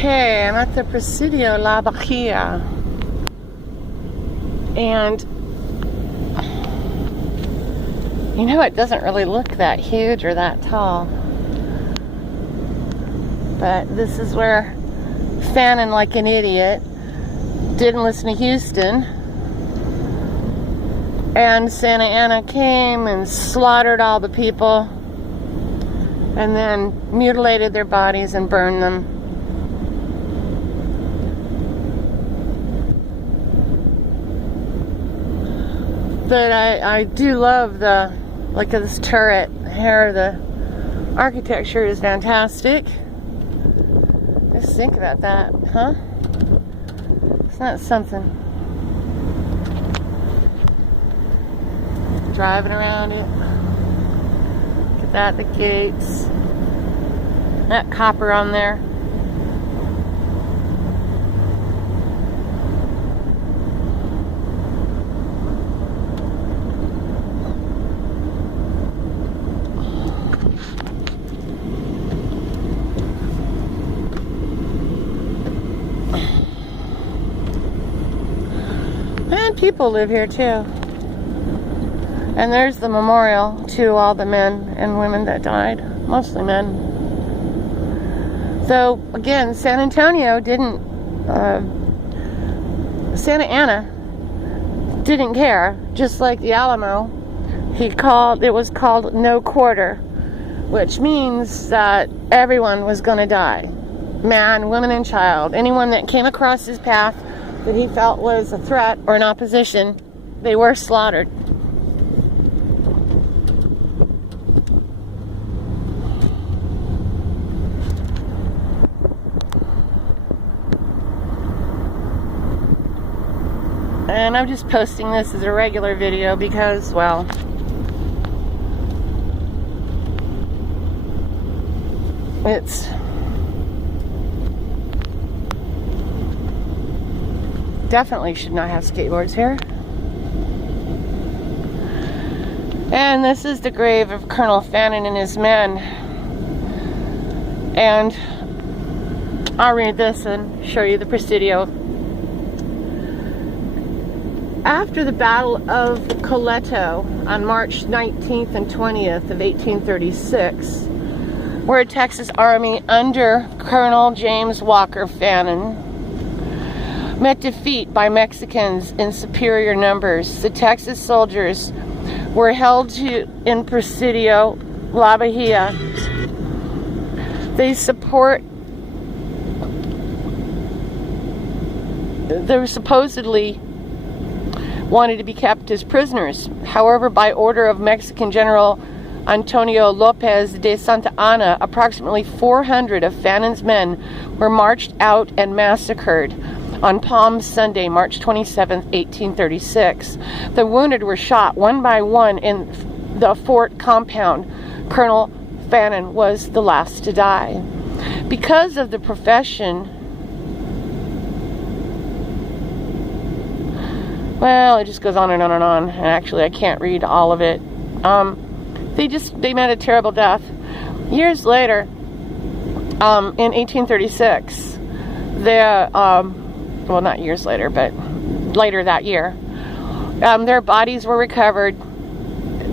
Okay, I'm at the Presidio La Bahia, and you know, it doesn't really look that huge or that tall, but this is where Fannin, like an idiot, didn't listen to Houston, and Santa Ana came and slaughtered all the people and then mutilated their bodies and burned them. But I do love the look at this turret here. The architecture is fantastic. Just think about that, huh? Isn't that something? Driving around it. Look at that, the gates. That copper on there. And people live here too. And there's the memorial to all the men and women that died. Mostly men. So, again, San Antonio didn't... Santa Ana didn't care. Just like the Alamo, it was called no quarter. Which means that everyone was going to die. Man, woman, and child. Anyone that came across his path that he felt was a threat or an opposition, they were slaughtered. And I'm just posting this as a regular video because, well, it's definitely should not have skateboards here. And this is the grave of Colonel Fannin and his men. And I'll read this and show you the Presidio. After the Battle of Coleto on March 19th and 20th of 1836, where Texas Army under Colonel James Walker Fannin met defeat by Mexicans in superior numbers, the Texas soldiers were held in Presidio La Bahia. They were supposedly wanted to be kept as prisoners. However, by order of Mexican General Antonio Lopez de Santa Anna, approximately 400 of Fannin's men were marched out and massacred on Palm Sunday, March 27, 1836. The wounded were shot one by one in the fort compound. Colonel Fannin was the last to die. Because of the profession, well, it just goes on and on and on, and actually I can't read all of it. They met a terrible death. Years later, in 1836, well, not years later, but later that year, their bodies were recovered.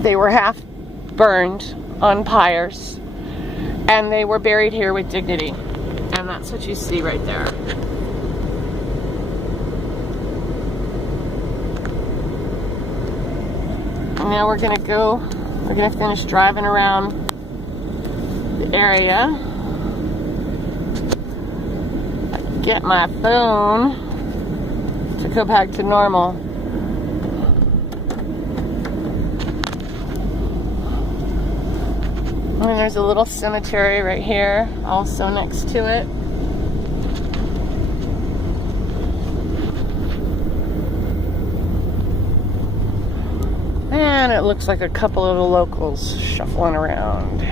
They were half burned on pyres, and they were buried here with dignity. And that's what you see right there. And now we're gonna finish driving around the area. Get my phone to go back to normal. And there's a little cemetery right here, also next to it. And it looks like a couple of the locals shuffling around.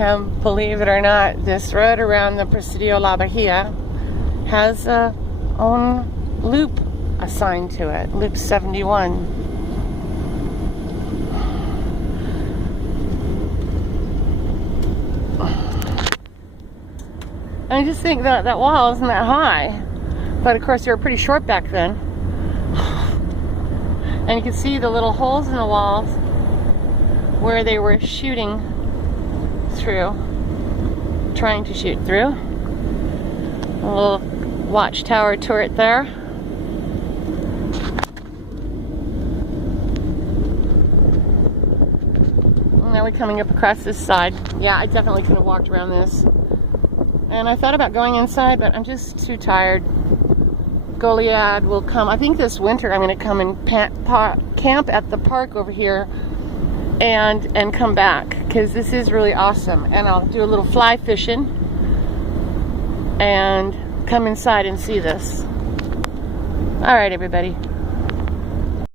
Believe it or not, this road around the Presidio La Bahia has a own loop assigned to it, loop 71. And I just think that that wall isn't that high, but of course they were pretty short back then. And you can see the little holes in the walls where they were shooting through, trying to shoot through. A little watchtower turret there. And now we're coming up across this side. Yeah, I definitely could have walked around this. And I thought about going inside, but I'm just too tired. Goliad will come. I think this winter I'm going to come and camp at the park over here and come back, because this is really awesome. And I'll do a little fly fishing and come inside and see this. All right, everybody.